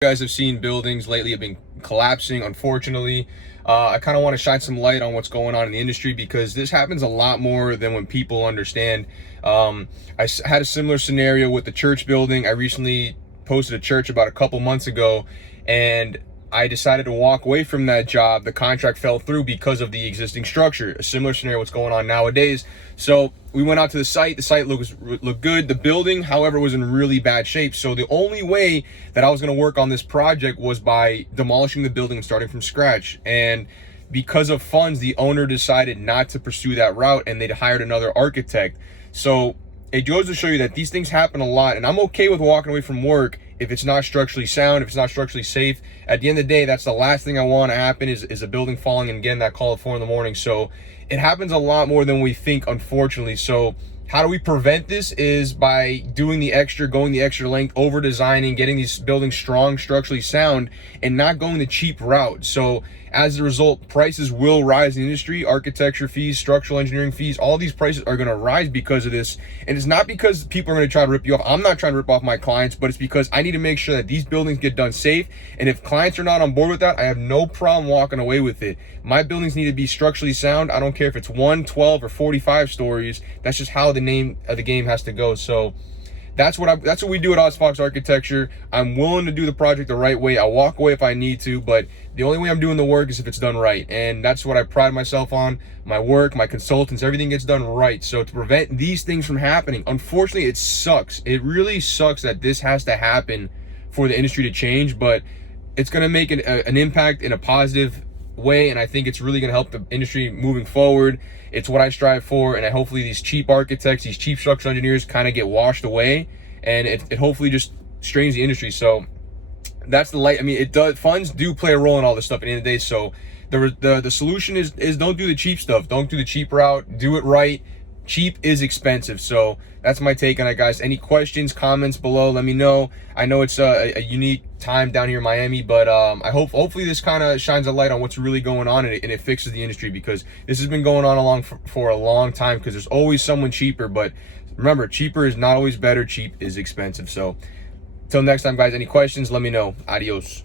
Guys have seen buildings lately have been collapsing, unfortunately. I kind of want to shine some light on what's going on in the industry because this happens a lot more than when people understand. Had a similar scenario with the church building. I recently posted a church about a couple months ago, and I decided to walk away from that job. The contract fell through because of the existing structure. A similar scenario what's going on nowadays. So we went out to the site. The site looked good. The building, however, was in really bad shape. So the only way that I was going to work on this project was by demolishing the building and starting from scratch. And because of funds, the owner decided not to pursue that route, and they'd hired another architect. So it goes to show you that these things happen a lot, and I'm okay with walking away from work if it's not structurally sound, if it's not structurally safe. At the end of the day, that's the last thing I want to happen is a building falling and getting that call at 4 in the morning. So it happens a lot more than we think, unfortunately. So how do we prevent this? Is by doing the extra, going the extra length, over designing, getting these buildings strong, structurally sound, and not going the cheap route. So as a result, prices will rise in the industry. Architecture fees, structural engineering fees, all these prices are going to rise because of this. And it's not because people are going to try to rip you off. I'm not trying to rip off my clients, but it's because I need to make sure that these buildings get done safe. And if clients are not on board with that, I have no problem walking away with it. My buildings need to be structurally sound. I don't care if it's 1, 12, or 45 stories. That's just how the name of the game has to go. So that's what we do at Fox Architecture. I'm willing to do the project the right way. I'll walk away if I need to, but the only way I'm doing the work is if it's done right. And that's what I pride myself on. My work, my consultants, everything gets done right. So to prevent these things from happening, unfortunately, it sucks. It really sucks that this has to happen for the industry to change, but it's going to make an impact in a positive way, and I think it's really going to help the industry moving forward. It's what I strive for, and hopefully these cheap architects, these cheap structural engineers kind of get washed away, and it hopefully just strains the industry. So that's the light. I mean, it does, funds do play a role in all this stuff at the end of the day. So the solution is don't do the cheap stuff. Don't do the cheap route. Do it right. Cheap is expensive. So that's my take on it, guys. Any questions, comments below, let me know. I know it's a unique time down here in Miami, but hopefully this kind of shines a light on what's really going on, and it fixes the industry, because this has been going on for a long time, because there's always someone cheaper. But remember, cheaper is not always better. Cheap is expensive. So till next time, guys, any questions, let me know. Adios.